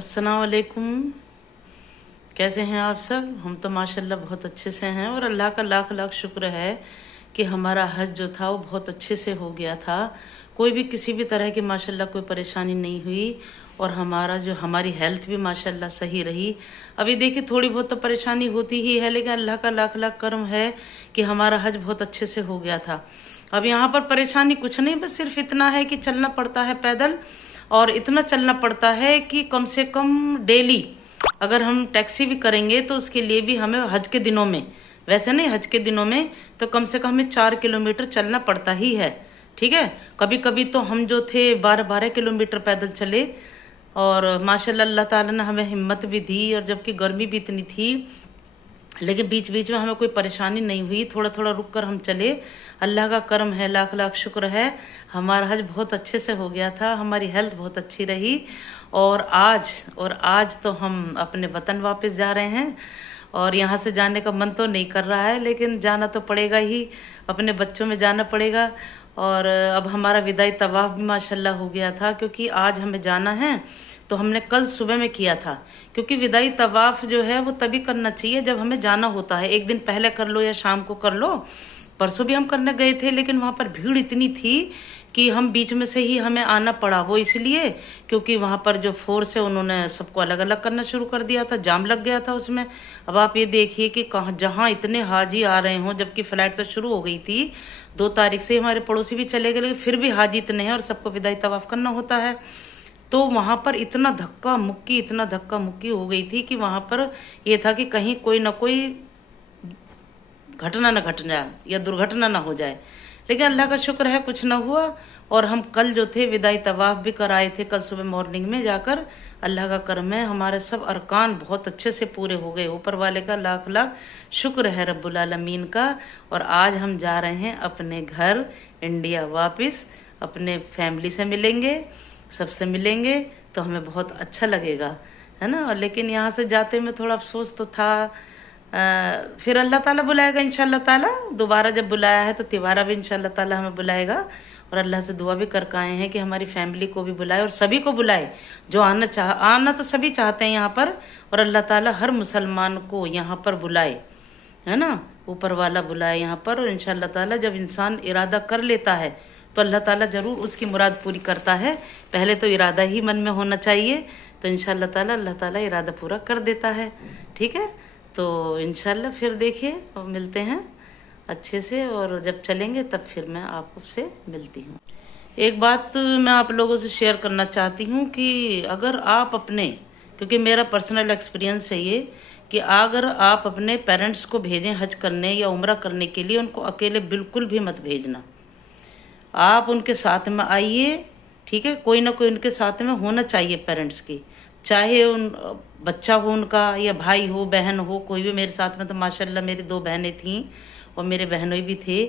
अस्सलाम वालेकुम। कैसे हैं आप सब? हम तो माशाल्लाह बहुत अच्छे से हैं और अल्लाह का लाख लाख शुक्र है कि हमारा हज जो था वो बहुत अच्छे से हो गया था। कोई भी किसी भी तरह की माशाल्लाह कोई परेशानी नहीं हुई और हमारी हेल्थ भी माशाल्लाह सही रही। अभी देखिए थोड़ी बहुत तो परेशानी होती ही है, लेकिन अल्लाह का लाख लाख करम है कि हमारा हज बहुत अच्छे से हो गया था। अब यहाँ पर परेशानी कुछ नहीं, बस सिर्फ इतना है कि चलना पड़ता है पैदल, और इतना चलना पड़ता है कि कम से कम डेली अगर हम टैक्सी भी करेंगे तो उसके लिए भी हमें हज के दिनों में, वैसे नहीं, हज के दिनों में तो कम से कम हमें 4 किलोमीटर चलना पड़ता ही है। ठीक है, कभी कभी तो हम जो थे 12-12 किलोमीटर पैदल चले, और माशाल्लाह अल्लाह ताला ने हमें हिम्मत भी दी, और जबकि गर्मी भी इतनी थी लेकिन बीच बीच में हमें कोई परेशानी नहीं हुई, थोड़ा थोड़ा रुक कर हम चले। अल्लाह का करम है, लाख लाख शुक्र है, हमारा हज बहुत अच्छे से हो गया था, हमारी हेल्थ बहुत अच्छी रही। और आज तो हम अपने वतन वापस जा रहे हैं, और यहाँ से जाने का मन तो नहीं कर रहा है, लेकिन जाना तो पड़ेगा ही, अपने बच्चों में जाना पड़ेगा। और अब हमारा विदाई तवाफ भी माशाल्लाह हो गया था, क्योंकि आज हमें जाना है तो हमने कल सुबह में किया था, क्योंकि विदाई तवाफ जो है वो तभी करना चाहिए जब हमें जाना होता है। एक दिन पहले कर लो या शाम को कर लो। परसों भी हम करने गए थे, लेकिन वहां पर भीड़ इतनी थी कि हम बीच में से ही हमें आना पड़ा। वो इसलिए क्योंकि वहां पर जो फोर्स है उन्होंने सबको अलग अलग करना शुरू कर दिया था, जाम लग गया था उसमें। अब आप ये देखिए कि कहाँ जहां इतने हाजी आ रहे हों, जबकि फ्लाइट तो शुरू हो गई थी 2 तारीख से, हमारे पड़ोसी भी चले गए, लेकिन फिर भी हाजी इतने हैं और सबको विदाई तवाफ करना होता है। तो वहां पर इतना धक्का मुक्की हो गई थी कि वहां पर ये था कि कहीं कोई ना कोई घटना न घट जाए या दुर्घटना ना हो जाए, लेकिन अल्लाह का शुक्र है कुछ ना हुआ। और हम कल जो थे विदाई तवाफ भी कराए थे, कल सुबह मॉर्निंग में जाकर। अल्लाह का करम है, हमारे सब अरकान बहुत अच्छे से पूरे हो गए, ऊपर वाले का लाख लाख शुक्र है, रब्बुल आलमीन का। और आज हम जा रहे हैं अपने घर इंडिया वापस, अपने फैमिली से मिलेंगे, सबसे मिलेंगे, तो हमें बहुत अच्छा लगेगा, है ना। और लेकिन यहाँ से जाते में थोड़ा अफसोस तो था। फिर अल्लाह ताला बुलाएगा इंशाल्लाह ताला, दोबारा जब बुलाया है तो तिबारा भी इंशाल्लाह ताला हमें बुलाएगा। और अल्लाह से दुआ भी करके आए हैं कि हमारी फैमिली को भी बुलाए और सभी को बुलाए जो आना तो सभी चाहते हैं यहाँ पर, और अल्लाह ताला हर मुसलमान को यहाँ पर बुलाए, है ना, ऊपर वाला बुलाए यहाँ पर। और इंशाल्लाह ताला जब इंसान इरादा कर लेता है तो अल्लाह ताला जरूर उसकी मुराद पूरी करता है। पहले तो इरादा ही मन में होना चाहिए, तो इंशाल्लाह ताला अल्लाह ताला इरादा पूरा कर देता है। ठीक है, तो इंशाल्लाह फिर देखिए और मिलते हैं अच्छे से, और जब चलेंगे तब फिर मैं आपसे मिलती हूँ। एक बात मैं आप लोगों से शेयर करना चाहती हूँ कि अगर आप अपने, क्योंकि मेरा पर्सनल एक्सपीरियंस है ये, कि अगर आप अपने पेरेंट्स को भेजें हज करने या उम्रा करने के लिए, उनको अकेले बिल्कुल भी मत भेजना। आप उनके साथ में आइए, ठीक है, कोई ना कोई उनके साथ में होना चाहिए पेरेंट्स की, चाहे उन बच्चा हो उनका या भाई हो बहन हो, कोई भी। मेरे साथ में तो माशाल्लाह मेरी 2 बहनें थीं और मेरे बहनों भी थे।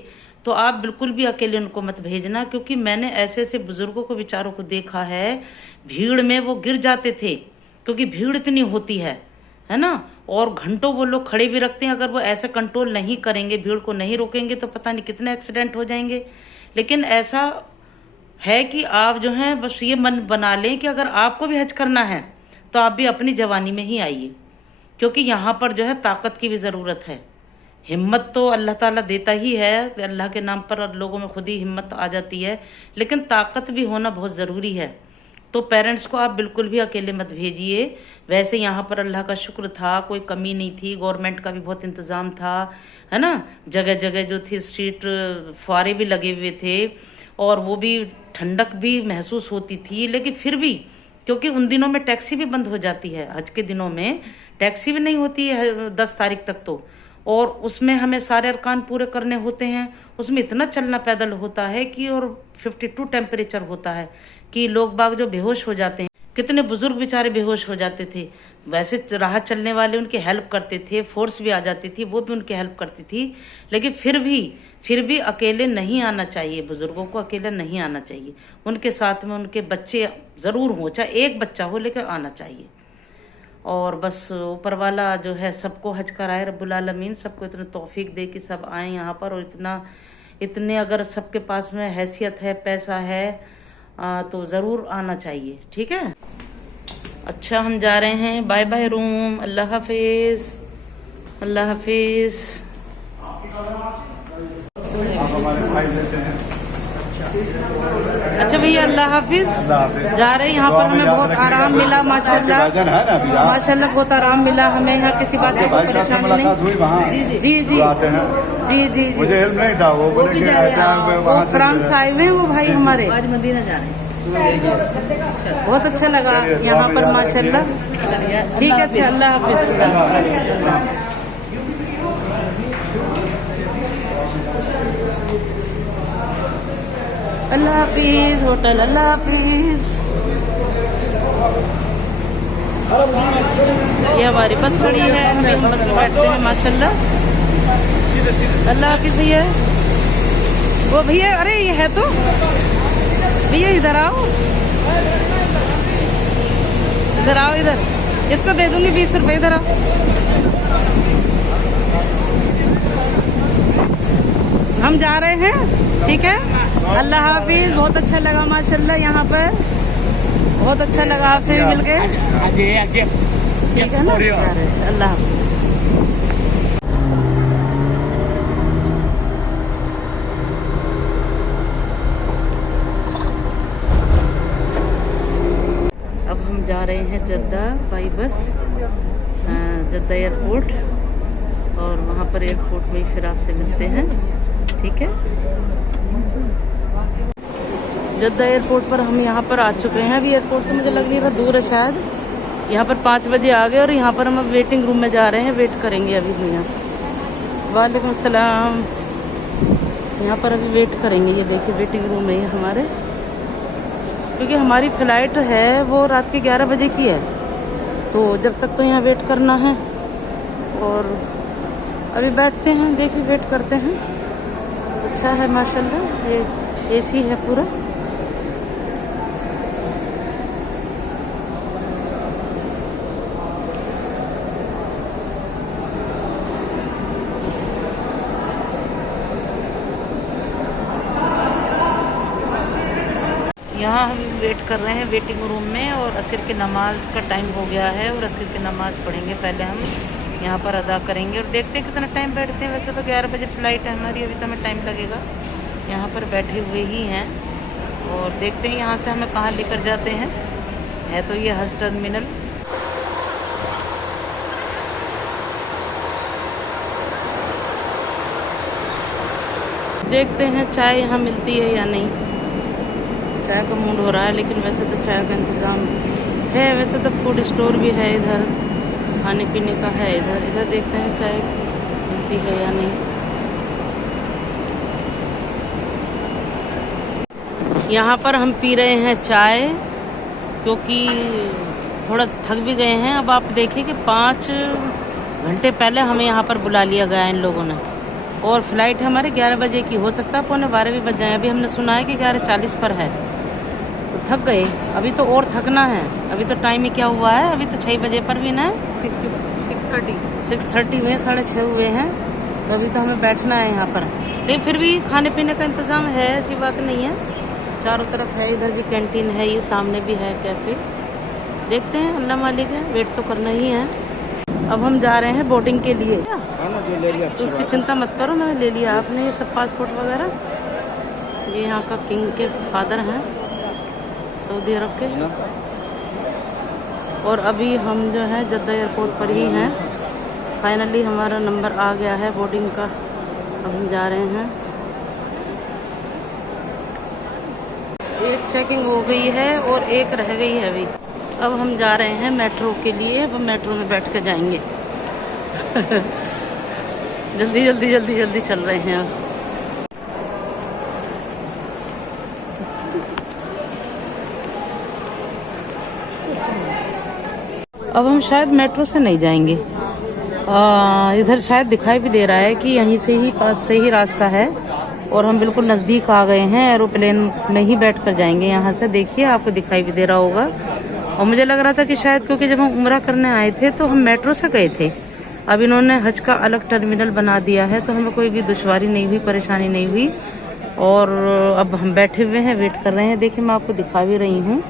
तो आप बिल्कुल भी अकेले उनको मत भेजना, क्योंकि मैंने ऐसे ऐसे बुजुर्गों को बेचारों को देखा है, भीड़ में वो गिर जाते थे, क्योंकि भीड़ इतनी होती है ना, और घंटों वो लोग खड़े भी रखते हैं। अगर वो ऐसे कंट्रोल नहीं करेंगे, भीड़ को नहीं रोकेंगे, तो पता नहीं कितने एक्सीडेंट हो जाएंगे। लेकिन ऐसा है कि आप जो है बस ये मन बना लें कि अगर आपको भी हज करना है तो आप भी अपनी जवानी में ही आइए, क्योंकि यहाँ पर जो है ताकत की भी ज़रूरत है। हिम्मत तो अल्लाह ताला देता ही है, अल्लाह के नाम पर और लोगों में खुद ही हिम्मत आ जाती है, लेकिन ताकत भी होना बहुत ज़रूरी है। तो पेरेंट्स को आप बिल्कुल भी अकेले मत भेजिए। वैसे यहाँ पर अल्लाह का शुक्र था, कोई कमी नहीं थी, गवर्नमेंट का भी बहुत इंतज़ाम था, है ना। जगह जगह जो थी स्ट्रीट फुआरे भी लगे हुए थे, और वो भी ठंडक भी महसूस होती थी। लेकिन फिर भी, क्योंकि उन दिनों में टैक्सी भी बंद हो जाती है, हज के दिनों में टैक्सी भी नहीं होती है 10 तारीख तक तो, और उसमें हमें सारे अरकान पूरे करने होते हैं। उसमें इतना चलना पैदल होता है कि, और 52 टेम्परेचर होता है कि लोग बाग जो बेहोश हो जाते हैं, कितने बुजुर्ग बेचारे बेहोश हो जाते थे। वैसे राह चलने वाले उनकी हेल्प करते थे, फोर्स भी आ जाती थी, वो भी उनकी हेल्प करती थी। लेकिन फिर भी अकेले नहीं आना चाहिए, बुजुर्गों को अकेले नहीं आना चाहिए, उनके साथ में उनके बच्चे जरूर हो, चाहे एक बच्चा हो, लेकर आना चाहिए। और बस ऊपर वाला जो है सबको हज कराए, रब्बुल आलमीन सबको इतना तौफीक दे कि सब आए यहाँ पर। और इतने अगर सबके पास में हैसियत है, पैसा है, तो ज़रूर आना चाहिए। ठीक है। अच्छा हम जा रहे हैं, बाय बाय रूम, अल्लाह हाफिज, अल्लाह हाफिज। आप हमारे भाई जैसे हैं। अच्छा भैया अल्लाह हाफिज। जा रहे हैं, यहाँ पर हमें बहुत आराम मिला माशाल्लाह, माशाल्लाह बहुत आराम मिला हमें यहाँ, किसी बात की भाई साहब से मुलाकात हुई वहाँ। जी जी आते हैं जी जी जी। मुझे हेल्प नहीं था, वो बोले कि ऐसा वो फ्रांस आए हुए वो भाई हमारे, आज मदीना जा रहे हैं। बहुत अच्छा लगा यहाँ पर माशाल्लाह। ठीक है, अच्छा अल्लाह हाफिज। अल्लाह हाफिज होटल, अल्लाह हाफिज। ये हमारी बस खड़ी है, हम इस बस में बैठते हैं माशाल्लाह। अल्लाह हाफिज भैया। वो भैया, अरे ये है तो भैया, इधर आओ, इधर आओ, इधर इसको दे दूंगी 20 रुपए, इधर आओ। हम जा रहे हैं, ठीक है, अल्लाह हाफिज। बहुत अच्छा लगा माशाल्लाह यहाँ पर, बहुत अच्छा लगा आपसे भी मिलके, ठीक है ना। अल्लाह हाफिज। अब हम जा रहे हैं Jeddah by bus, Jeddah airport, और वहाँ पर एयरपोर्ट में फिर आपसे मिलते हैं, ठीक है। जद्दा एयरपोर्ट पर हम यहाँ पर आ चुके हैं। अभी एयरपोर्ट तो मुझे लग रही है दूर है शायद, यहाँ पर 5 बजे आ गए और यहाँ पर हम अब वेटिंग रूम में जा रहे हैं, वेट करेंगे अभी भैया। वालेकुम सलाम। यहाँ पर अभी वेट करेंगे, ये देखिए वेटिंग रूम है ये हमारे, क्योंकि हमारी फ़्लाइट है वो रात के 11 बजे की है, तो जब तक तो यहाँ वेट करना है। और अभी बैठते हैं, देखिए वेट करते हैं। अच्छा है माशाल्लाह, ये एसी है पूरा। यहाँ हम वेट कर रहे हैं वेटिंग रूम में, और असर की नमाज का टाइम हो गया है और असर की नमाज पढ़ेंगे पहले हम, यहाँ पर अदा करेंगे और देखते हैं कितना टाइम बैठते हैं। वैसे तो 11 बजे फ़्लाइट है हमारी, अभी तो हमें टाइम लगेगा। यहाँ पर बैठे हुए ही हैं और देखते हैं यहाँ से हमें कहाँ लेकर जाते हैं। है तो ये हज टर्मिनल। देखते हैं चाय यहाँ मिलती है या नहीं। चाय का मूड हो रहा है, लेकिन वैसे तो चाय का इंतज़ाम है। वैसे तो फूड स्टोर भी है इधर, खाने पीने का है इधर। इधर देखते हैं चाय मिलती है या नहीं। यहाँ पर हम पी रहे हैं चाय, क्योंकि थोड़ा थक भी गए हैं। अब आप देखिए कि 5 घंटे पहले हमें यहाँ पर बुला लिया गया इन लोगों ने, और फ्लाइट हमारे 11 बजे की, हो सकता है 11:15 भी बज जाए। अभी हमने सुना है कि 11:40 पर है, तो थक गए। अभी तो और थकना है, अभी तो टाइम ही क्या हुआ है, अभी तो 6 बजे पर भी ना, 6:30 में 6:30 हुए हैं, तो अभी तो हमें बैठना है यहाँ पर। लेकिन फिर भी खाने पीने का इंतज़ाम है, ऐसी बात नहीं है, चारों तरफ है। इधर भी कैंटीन है, ये सामने भी है कैफ़े। देखते हैं, अल्लाह मालिक है, वेट तो करना ही है। अब हम जा रहे हैं बोटिंग के लिए, तो उसकी चिंता मत करो, मैंने ले लिया। आपने ये सब पासपोर्ट वगैरह, ये यहाँ का किंग के फादर हैं सऊदी अरब के, और अभी हम जो है जद्दा एयरपोर्ट पर ही हैं। फाइनली हमारा नंबर आ गया है बोर्डिंग का, अब हम जा रहे हैं। एक चेकिंग हो गई है और एक रह गई है अभी। अब हम जा रहे हैं मेट्रो के लिए, अब मेट्रो में बैठ कर जाएंगे। जल्दी जल्दी जल्दी जल्दी चल रहे हैं अब। अब हम शायद मेट्रो से नहीं जाएंगे, इधर शायद दिखाई भी दे रहा है कि यहीं से ही पास से ही रास्ता है, और हम बिल्कुल नज़दीक आ गए हैं। एरोप्लेन में ही बैठ कर जाएंगे यहाँ से, देखिए आपको दिखाई भी दे रहा होगा। और मुझे लग रहा था कि शायद, क्योंकि जब हम उम्रा करने आए थे तो हम मेट्रो से गए थे, अब इन्होंने हज का अलग टर्मिनल बना दिया है, तो हमें कोई भी दुश्वारी नहीं हुई, परेशानी नहीं हुई। और अब हम बैठे हुए हैं, वेट कर रहे हैं। देखिए मैं आपको दिखा भी रही हूँ,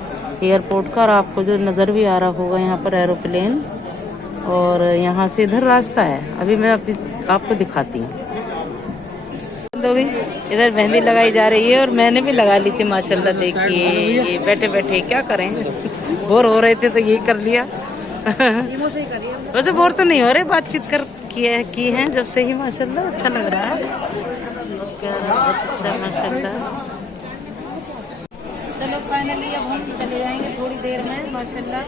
एयरपोर्ट का। और आपको जो नज़र भी आ रहा होगा यहाँ पर एरोप्लेन, और यहाँ से इधर रास्ता है। अभी मैं आपको दिखाती हूँ। इधर मेहंदी लगाई जा रही है और मैंने भी लगा ली थी माशाल्लाह। देखिए ये बैठे बैठे क्या करें, बोर हो रहे थे तो यही कर लिया। वैसे बोर तो नहीं हो रहे, बातचीत कर की हैं जब से ही माशाल्लाह अच्छा लग रहा है। क्या अच्छा माशाल्लाह। चलो फाइनली अब हम चले जाएंगे थोड़ी देर में माशाल्लाह।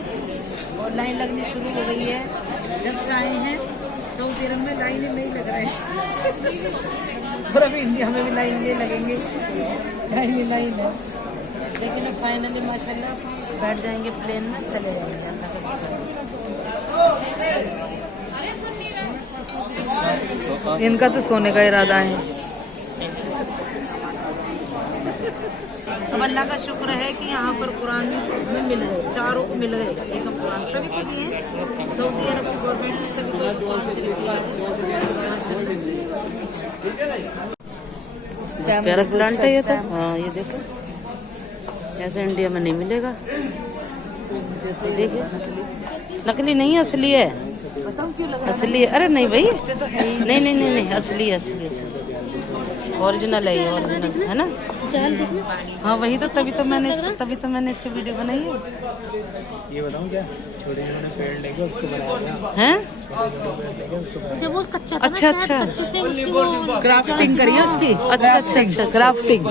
और लाइन लगनी शुरू हो गई है। जब से आए हैं सऊदी अरब में लाइन नहीं लग रहा है। और अभी इंडिया में भी लाइन ये लगेंगे, लाइन है। लेकिन अब फाइनली माशाल्लाह बैठ जाएंगे प्लेन में, चले जाएंगे। इनका तो सोने का इरादा है। अब अल्लाह का शुक्र है कि यहाँ पर कुरान में मिल गए, चारों को मिल गए। एक कुरान सभी को दिए, सऊदी अरब की गवर्नमेंट सभी को। प्यारा प्लांट है ये तो। हाँ ये देखो, ऐसे इंडिया में नहीं मिलेगा। देखिए नकली नहीं असली है, असली है। अरे नहीं भाई, नहीं नहीं नहीं नहीं, असली असली ओरिजिनल है, ये ओरिजिनल है ना। हाँ वही तो, तभी तो मैंने इसकी वीडियो बनाई है। ये बताऊं क्या, छोटे छोटे पेड़ लेके उसको बनाया हैं। जब वो कच्चा अच्छा अच्छा, ग्राफ्टिंग करिए उसकी। अच्छा अच्छा अच्छा, ग्राफ्टिंग।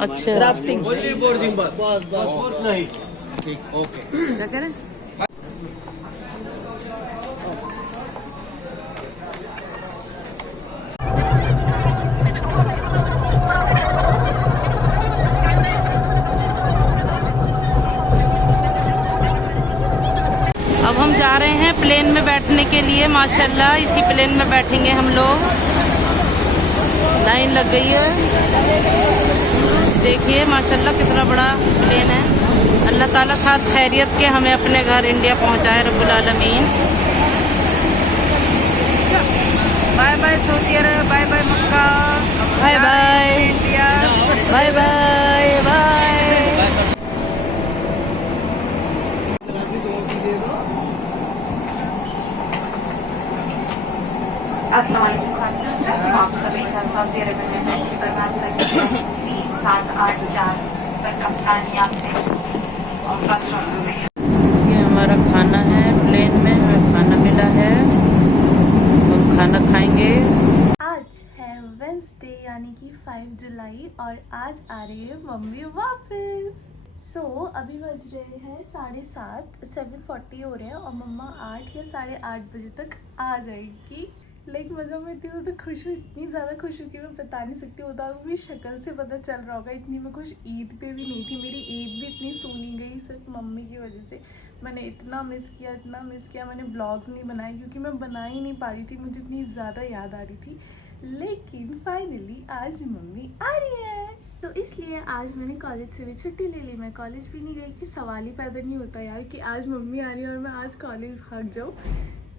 अच्छा ग्राफ्टिंग क्या कह रहे हैं। अब हम जा रहे हैं प्लेन में बैठने के लिए माशाल्लाह। इसी प्लेन में बैठेंगे हम लोग। लाइन लग गई है, देखिए माशाल्लाह कितना बड़ा प्लेन है। अल्लाह ताला साथ खैरियत के हमें अपने घर इंडिया पहुंचाए रब्बुल आलमीन। Bye bye Saudi Arabia, bye bye Mecca, bye bye India, bye bye bye. आप सभी का सऊदी अरब में महसूस करना चाहिए 3784 पर कप्तान यात्री और बस में। ये हमारा खाना है प्लेन में, हमें खाना मिला है, हम खाना खाएंगे। आज है वेंसडे यानी कि 5 जुलाई और आज आ रही है मम्मी वापस। अभी बज रहे हैं 7:30, 7:40 हो रहे हैं और मम्मा 8 या 8:30 बजे तक आ जाएगी। मतलब मैं इतनी ज़्यादा खुश हूँ, इतनी ज़्यादा खुश हूँ कि मैं बता नहीं सकती। होता आपको मेरी शक्ल से पता चल रहा होगा, इतनी मैं खुश ईद पे भी नहीं थी। मेरी ईद भी इतनी सुनी गई सिर्फ मम्मी की वजह से। मैंने इतना मिस किया, मैंने ब्लॉग्स नहीं बनाए क्योंकि मैं बना ही नहीं पा रही थी, मुझे इतनी ज़्यादा याद आ रही थी। लेकिन फाइनली आज मम्मी आ रही है, तो इसलिए आज मैंने कॉलेज से भी छुट्टी ले ली। मैं कॉलेज भी नहीं गई कि सवाल ही पैदा नहीं होता यार कि आज मम्मी आ रही है और मैं आज कॉलेज भाग जाऊँ।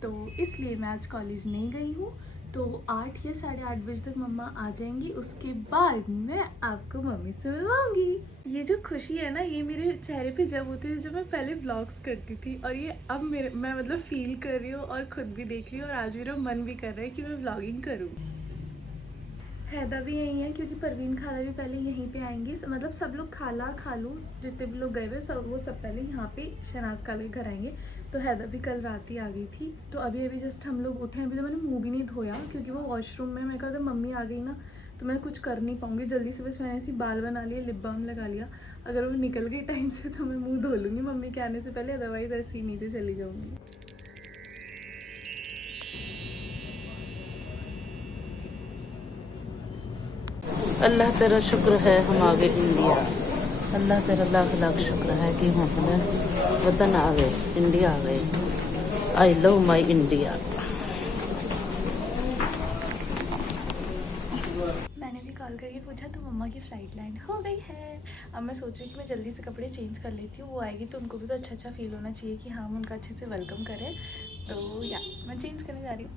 तो इसलिए मैं आज कॉलेज नहीं गई हूँ। तो 8 या 8:30 बजे तक मम्मा आ जाएंगी, उसके बाद मैं आपको मम्मी से मिलवाऊंगी। ये जो खुशी है ना, ये मेरे चेहरे पे जब होती थी जब मैं पहले व्लॉग्स करती थी, और ये अब मैं मतलब फील कर रही हूँ और ख़ुद भी देख रही हूँ, और आज मेरा मन भी कर रहा है कि मैं व्लॉगिंग करूँ। हैदा भी यहीं है क्योंकि परवीन खाला भी पहले यहीं पे आएंगी। मतलब सब लोग खाला खालू जितने भी लोग गए हुए वो सब पहले यहाँ पे शहनाज खाला के घर आएंगे। तो हैदा भी कल रात ही आ गई थी। तो अभी जस्ट हम लोग उठे हैं। अभी तो मैंने मुंह भी नहीं धोया क्योंकि वो वॉशरूम में। मैं कहा अगर मम्मी आ गई ना तो मैं कुछ कर नहीं पाऊँगी जल्दी से। बस मैंने ऐसी बाल बना लिया, लिप बाम लगा लिया। अगर वो निकल गई टाइम से तो मैं मुँह धो लूँगी मम्मी के आने से पहले, अदरवाइज़ ऐसे ही नीचे चली जाऊँगी। अल्लाह तेरा शुक्र है हम आ गए इंडिया। अल्लाह तेरा लाख लाख शुक्र है कि हम अपने वतन आ गए, इंडिया आ गए। I love my India. मैंने भी कॉल करके पूछा तो मम्मा की फ़्लाइट लैंड हो गई है। अब मैं सोच रही हूँ कि मैं जल्दी से कपड़े चेंज कर लेती हूँ। वो आएगी तो उनको भी तो अच्छा फील होना चाहिए कि हाँ हम उनका अच्छे से वेलकम करें। तो या मैं चेंज करने जा रही हूँ।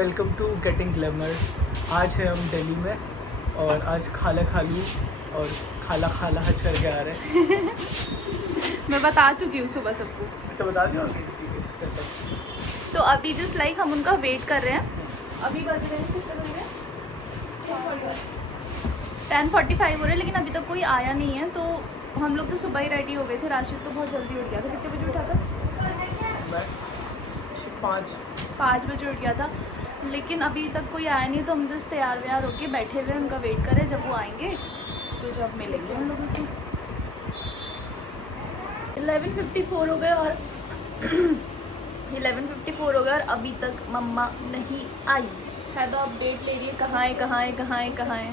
Welcome to Getting Glamour. आज है हम दिल्ली में और आज खाला खालू और खाला खाला हज करके आ रहे हैं। मैं बता चुकी हूँ सुबह सबको, तो बता दो। तो अभी जस्ट लाइक हम उनका वेट कर रहे हैं। अभी बज रहे हैं कितने बज रहे हैं? 10:45 हो रहे हैं, लेकिन अभी तक कोई आया नहीं है। तो हम लोग तो सुबह ही रेडी हो गए थे। राशिद तो बहुत जल्दी उठ गया था। कितने बजे उठा था? 5 बजे उठ गया था, लेकिन अभी तक कोई आया नहीं। तो हम जस्ट तैयार व्यार होके बैठे हुए उनका वेट करें। जब वो आएंगे तो जब मिलेंगे हम लोगों से। 11:54 हो गए और 11:54 हो गए और अभी तक मम्मा नहीं आई है। तो अपडेट ले रही है कहाँ है कहाँ है कहाँ है कहाँ है।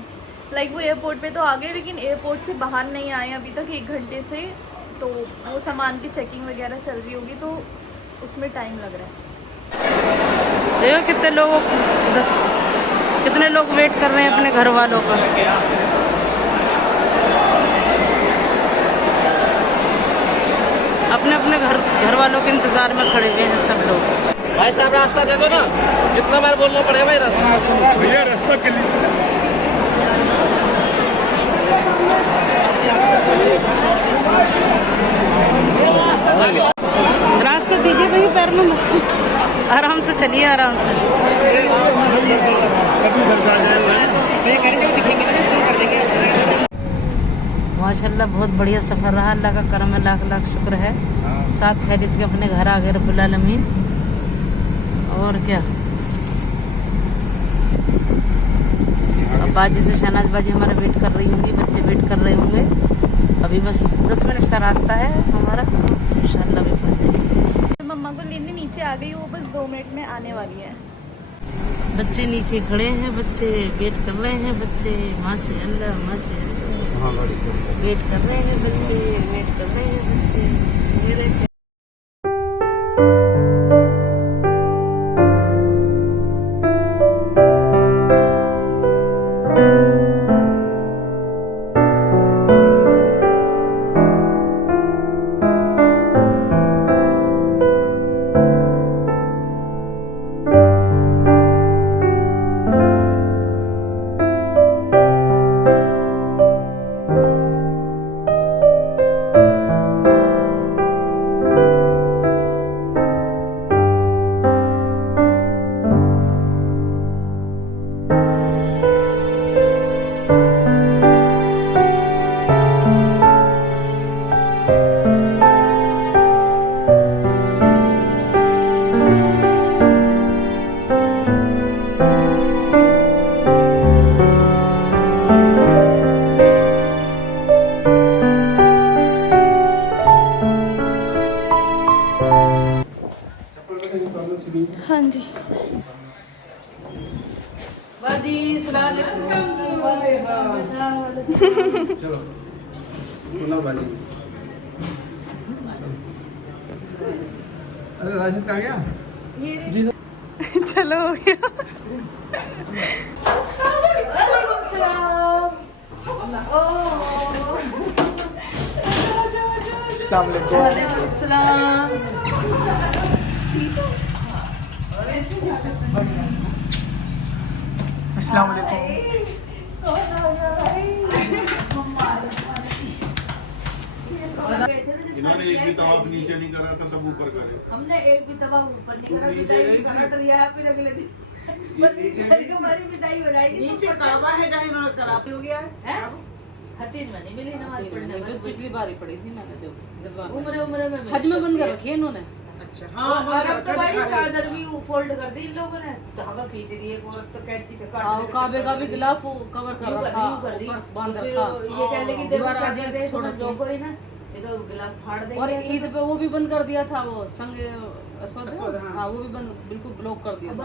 लाइक वो एयरपोर्ट पे तो आ गए, लेकिन एयरपोर्ट से बाहर नहीं आए अभी तक 1 घंटे से। तो वो सामान की चेकिंग वगैरह चल रही होगी, तो उसमें टाइम लग रहा है। देखो कितने लोग वेट कर रहे हैं अपने घर वालों का। अपने अपने घर वालों के इंतजार में खड़े हुए हैं सब लोग। भाई साहब रास्ता दे दो ना, कितना बार बोलना पड़ेगा भाई रास्ता। भैया रास्ता के लिए रास्ता दीजिए भाई, पैर में मत, आराम से चलिए, आराम से। माशाल्लाह बहुत बढ़िया सफ़र रहा। अल्लाह का करम है, लाख लाख शुक्र है। साथ खैरियत के अपने घर आ गए रब्बुल आलमीन। और क्या, अब बाजी से शहनाज बाजी हमारा वेट कर रही होंगी, बच्चे वेट कर रहे होंगे। अभी बस 10 मिनट का रास्ता है हमारा, इंशाल्लाह भी पहुंच जाएंगे। मम्मा को लेने नीचे आ गई, वो बस 2 मिनट में आने वाली है। बच्चे नीचे खड़े हैं, बच्चे वेट कर रहे हैं। बच्चे माशाल्लाह माशाल्लाह वेट कर रहे हैं, बच्चे वेट कर रहे हैं, बच्चे मेरे। हाँ जी, अरे राशिद कहाँ गया? चलो हो गया। अस्सलाम वालेकुम। इन्होंने एक भी तवाफ नीचे नहीं करा था, सब ऊपर करे। हमने एक भी तवा ऊपर नहीं करा, हमारी बिदाई हो जाएगी। नीचे काबा है जहाँ इन्होंने करा हो गया है। हतीन में नहीं मिली नमाज पढ़ने में। पिछली बार ही पड़ी थी मैंने, जब उम्र में हज में बंद कर रखी है इन्होंने। अच्छा हाँ, और अब तो भाई चादर भी फोल्ड कर दी इन लोगों ने। धागा खींच रही है, औरत तो कैंची से काट हाँ, काबे का भी गिलाफ कवर कर रखा, बांध रखा। ये कह ले कि देखो दीवार आगे छोड़ छोड़ जो कोई ना, ये तो गिलाफ फाड़ देंगे। और ईद पे वो भी बंद कर दिया था, वो संग असवद, हाँ वो भी बंद, बिल्कुल ब्लॉक कर दिया था।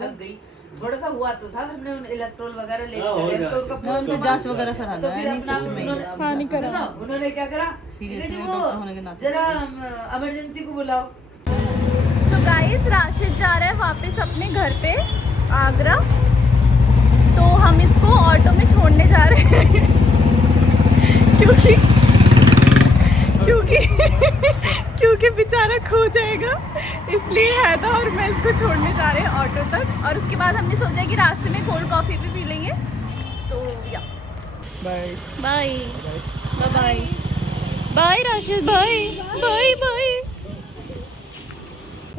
थक गई, थोड़ा सा हुआ तो था। हमने इलेक्ट्रोल वगैरह ले चले तो उनका उनसे जांच वगैरह कराना है, नहीं सच में हाँ नहीं करा। उन्होंने क्या करा, सीरियसली वो डॉक्टर होने के नाते जरा इमरजेंसी को बुलाओ। सो गाइस, राशिद जा रहा है वापस अपने घर पे आगरा। तो हम इसको ऑटो में छोड़ने जा रहे हैं क्योंकि बेचारा खो जाएगा, इसलिए हैदा और मैं इसको छोड़ने जा रहे हैं ऑटो तक। और उसके बाद हमने सोचा कि रास्ते में कोल्ड कॉफ़ी भी पी लेंगे। तो या bye bye bye bye Rashid bye bye bye.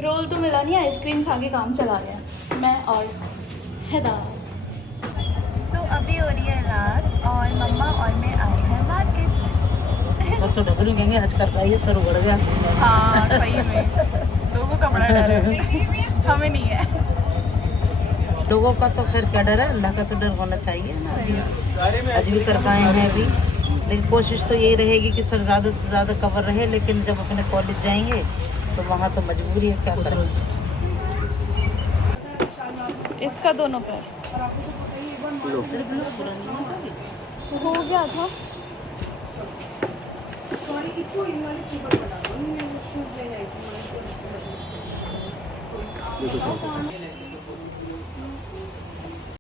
Role तो मिला नहीं, आइसक्रीम खा के काम चला गया मैं और हैदा। सो अभी हो रही है रात और मम्मा और मैं आए हैं मार्केट। और तो डगरू कहेंगे हज कर का ये सर उगड़ गया। हाँ सही में, लोगों का बड़ा डर है, हमें नहीं है। लोगों का तो खैर क्या डर है, अल्लाह का तो डर होना चाहिए ना। हज भी कर आए हैं अभी, लेकिन कोशिश तो यही रहेगी कि सर ज़्यादा से ज़्यादा कवर रहे। लेकिन जब अपने कॉलेज जाएंगे तो वहाँ तो मजबूरी है, क्या करें। इसका दोनों पैर हो गया था।